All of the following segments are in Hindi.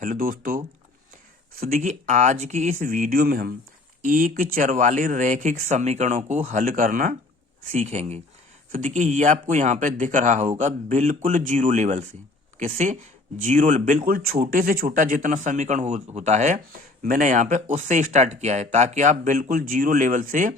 हेलो दोस्तों। देखिए आज की इस वीडियो में हम एक चर वाले रैखिक समीकरणों को हल करना सीखेंगे। देखिए ये आपको यहाँ पे दिख रहा होगा बिल्कुल जीरो लेवल से। किससे? जीरो, बिल्कुल छोटे से छोटा जितना समीकरण होता है मैंने यहाँ पे उससे स्टार्ट किया है ताकि आप बिल्कुल जीरो लेवल से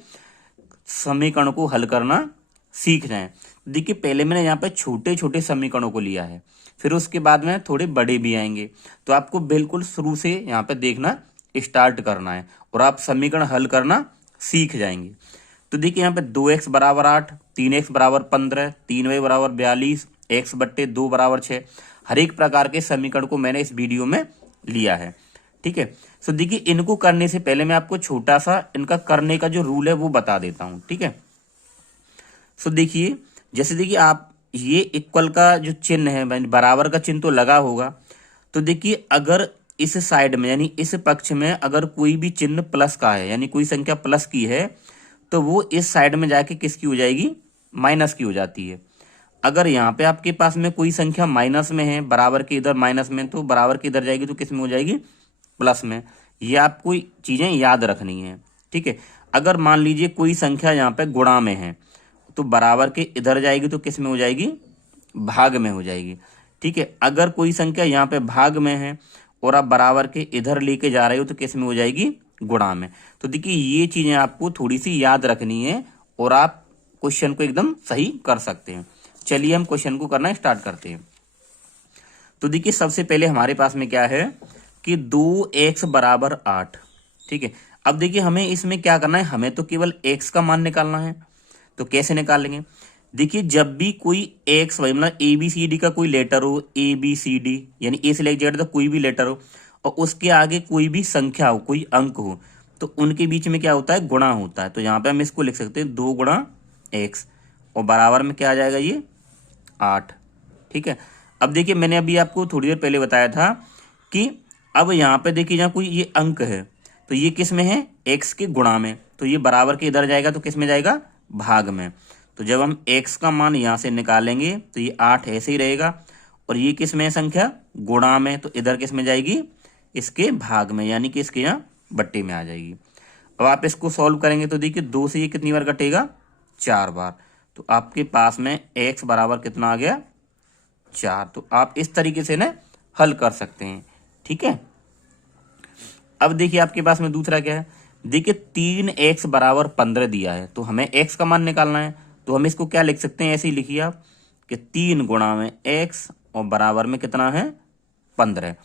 समीकरण को हल करना सीख जाएं। देखिए पहले मैंने यहाँ पे छोटे छोटे समीकरणों को लिया है, फिर उसके बाद में थोड़े बड़े भी आएंगे। तो आपको बिल्कुल शुरू से यहाँ पे देखना स्टार्ट करना है और आप समीकरण हल करना सीख जाएंगे। तो देखिए यहाँ पे 2x बराबर 8, 3x बराबर 15, 3y बराबर 42, x बट्टे 2 बराबर 6, हर एक प्रकार के समीकरण को मैंने इस वीडियो में लिया है। ठीक है। देखिए इनको करने से पहले मैं आपको छोटा सा इनका करने का जो रूल है वो बता देता हूं। ठीक है। देखिए जैसे देखिए आप ये इक्वल का जो चिन्ह है बराबर का चिन्ह तो लगा होगा। तो देखिए अगर इस साइड में यानी इस पक्ष में अगर कोई भी चिन्ह प्लस का है यानी कोई संख्या प्लस की है तो वो इस साइड में जाके किसकी हो जाएगी? माइनस की हो जाती है। अगर यहाँ पे आपके पास में कोई संख्या माइनस में है, बराबर के इधर माइनस में, तो बराबर के इधर जाएगी तो किस में हो जाएगी? प्लस में। ये आपको चीजें याद रखनी है। ठीक है। अगर मान लीजिए कोई संख्या यहाँ पे गुणा में है तो बराबर के इधर जाएगी तो किस में हो जाएगी? भाग में हो जाएगी। ठीक है। अगर कोई संख्या यहाँ पे भाग में है और आप बराबर के इधर लेके जा रहे हो तो किस में हो जाएगी? गुणा में। तो देखिए ये चीजें आपको थोड़ी सी याद रखनी है और आप क्वेश्चन को एकदम सही कर सकते हैं। चलिए हम क्वेश्चन को करना स्टार्ट करते हैं। तो देखिए सबसे पहले हमारे पास में क्या है कि 2x बराबर 8। ठीक है। अब देखिए हमें इसमें क्या करना है, हमें तो केवल x का मान निकालना है। तो कैसे निकालेंगे? देखिए जब भी कोई एक्स वाई मतलब ए बी सी डी का कोई लेटर हो, ए बी सी डी यानी ए से लेकर जेड तक कोई भी लेटर हो और उसके आगे कोई भी संख्या हो, कोई अंक हो, तो उनके बीच में क्या होता है? गुणा होता है। तो यहाँ पे हम इसको लिख सकते हैं 2 गुणा एक्स और बराबर में क्या आ जाएगा? ये 8। ठीक है। अब देखिए मैंने अभी आपको थोड़ी देर पहले बताया था कि अब यहाँ पे देखिए जहाँ कोई ये अंक है तो ये किस में है? एक्स के गुणा में। तो ये बराबर के इधर जाएगा तो किस में जाएगा? भाग में। तो जब हम x का मान यहां से निकालेंगे तो ये 8 ऐसे ही रहेगा और ये किस में है? संख्या गुणा में। तो इधर किस में जाएगी? इसके भाग में, यानी कि इसके यहाँ बट्टे में आ जाएगी। अब आप इसको सॉल्व करेंगे तो देखिए 2 से ये कितनी बार कटेगा? 4 बार। तो आपके पास में x बराबर कितना आ गया? 4। तो आप इस तरीके से ना हल कर सकते हैं। ठीक है। अब देखिए आपके पास में दूसरा क्या है? देखिए 3x बराबर 15 दिया है तो हमें x का मान निकालना है। तो हम इसको क्या लिख सकते हैं? ऐसे ही लिखिए आप कि 3 गुणा में x और बराबर में कितना है? 15।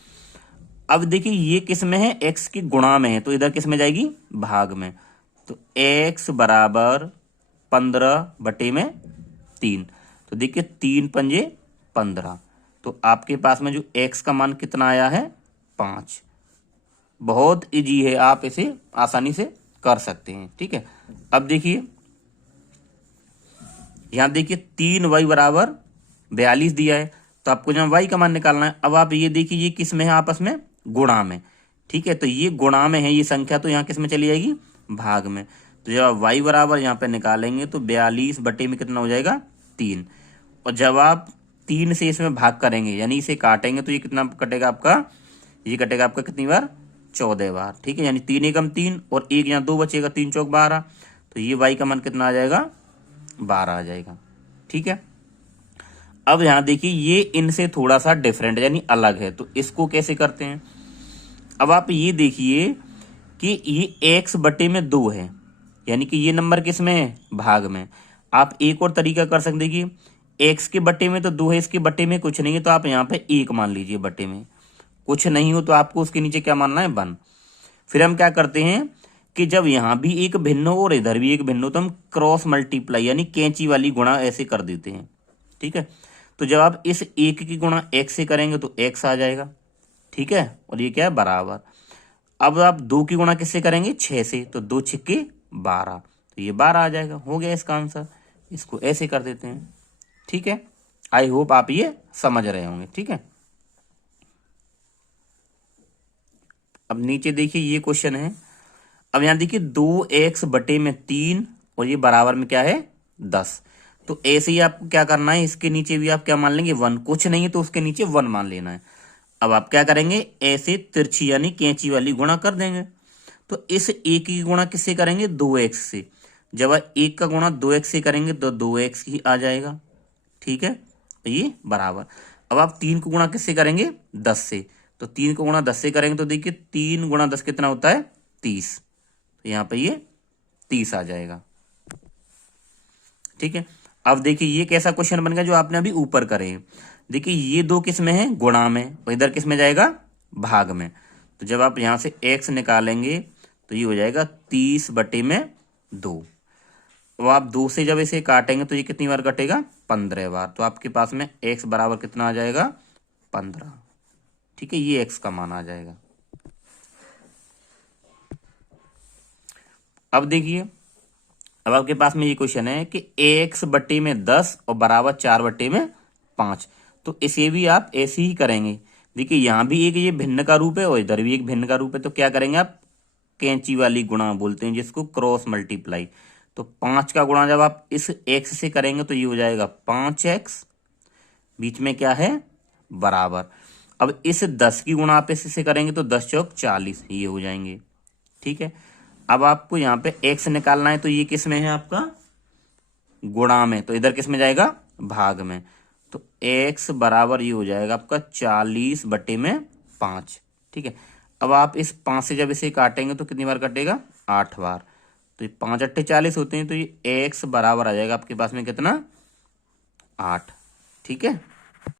अब देखिए ये किस में है? x की गुणा में है तो इधर किस में जाएगी? भाग में। तो x बराबर 15 बटे में 3। तो देखिए 3 पंजे 15। तो आपके पास में जो x का मान कितना आया है? 5। बहुत इजी है, आप इसे आसानी से कर सकते हैं। ठीक है। अब देखिए यहां देखिए 3y बराबर 42 दिया है तो आपको जहां y का मान निकालना है। अब आप ये देखिए ये किस में है? आपस में गुणा में। ठीक है। तो ये गुणा में है ये संख्या तो यहाँ किस में चली जाएगी? भाग में। तो जब आप y बराबर यहाँ पे निकालेंगे तो 42 बटे में कितना हो जाएगा? 3। और जब आप 3 से इसमें भाग करेंगे यानी इसे काटेंगे तो ये कितना कटेगा आपका? ये कटेगा आपका कितनी बार? 14 बार। ठीक है। यानी 3 एकम 3 और 1 यहाँ 2 बचेगा, 3 चौक 12। तो ये y का मान कितना आ जाएगा? 12 आ जाएगा। ठीक है। अब यहां देखिए ये इनसे थोड़ा सा डिफरेंट यानी अलग है तो इसको कैसे करते हैं? अब आप ये देखिए कि ये x बटे में 2 है यानी कि ये नंबर किस में है? भाग में। आप एक और तरीका कर सकते हैं कि x के बटे में तो 2 है, इसके बटे में कुछ नहीं है तो आप यहाँ पे 1 मान लीजिए। बटे में कुछ नहीं हो तो आपको उसके नीचे क्या मानना है? 1। फिर हम क्या करते हैं कि जब यहां भी एक भिन्न हो और इधर भी एक भिन्न हो तो हम क्रॉस मल्टीप्लाई यानी कैंची वाली गुणा ऐसे कर देते हैं। ठीक है। तो जब आप इस 1 की गुणा x से करेंगे तो x आ जाएगा। ठीक है। और ये क्या है? बराबर। अब आप 2 की गुणा किससे करेंगे? 6 से। तो 2 छिक्के 12। तो ये 12 आ जाएगा। हो गया इसका आंसर। इसको ऐसे कर देते हैं। ठीक है। आई होप आप ये समझ रहे होंगे। ठीक है। अब नीचे देखिए ये क्वेश्चन है। अब यहां देखिए 2x बटे में 3 और ये बराबर में क्या है? 10। तो ऐसे ही आपको क्या करना है? इसके नीचे भी आप क्या मान लेंगे? 1। कुछ नहीं है तो उसके नीचे 1 मान लेना है। अब आप क्या करेंगे, ऐसे तिरछी यानी कैंची वाली गुणा कर देंगे। तो इस एक की गुणा किससे करेंगे, 2x से। जब आप एक का गुणा 2x से करेंगे तो 2x ही आ जाएगा, ठीक है, ये बराबर। अब आप 3 को गुणा किससे करेंगे, 10 से। तो 3 को गुणा 10 से करेंगे तो देखिए 3 गुणा 10 कितना होता है, 30। तो यहाँ पे ये 30 आ जाएगा, ठीक है। अब देखिए ये कैसा क्वेश्चन बन गया जो आपने अभी ऊपर करे हैं। देखिए ये दो किस में है, गुणा में, और इधर किस में जाएगा, भाग में। तो जब आप यहां से x निकालेंगे तो ये हो जाएगा 30/2। अब आप 2 से जब इसे काटेंगे तो ये कितनी बार कटेगा, 15 बार। तो आपके पास में x बराबर कितना आ जाएगा, 15, ठीक है, ये x का मान आ जाएगा। अब देखिए, अब आपके पास में ये क्वेश्चन है कि x/10 और बराबर 4/5। तो इसे भी आप ऐसे ही करेंगे। देखिए यहां भी एक ये भिन्न का रूप है और इधर भी एक भिन्न का रूप है। तो क्या करेंगे आप, कैंची वाली गुणा बोलते हैं जिसको, क्रॉस मल्टीप्लाई। तो 5 का गुणा जब आप इस x से करेंगे तो ये हो जाएगा 5x, बीच में क्या है, बराबर। अब इस 10 की गुणा आप इससे करेंगे तो 10 चौक 40, ये हो जाएंगे, ठीक है। अब आपको यहाँ पे x निकालना है तो ये किस में है आपका, गुणा में। तो इधर किस में जाएगा, भाग में। तो x बराबर ये हो जाएगा आपका 40/5, ठीक है। अब आप इस 5 से जब इसे काटेंगे तो कितनी बार कटेगा, 8 बार। तो ये 5×8 40 होते हैं। तो ये x बराबर आ जाएगा आपके पास में कितना, 8, ठीक है।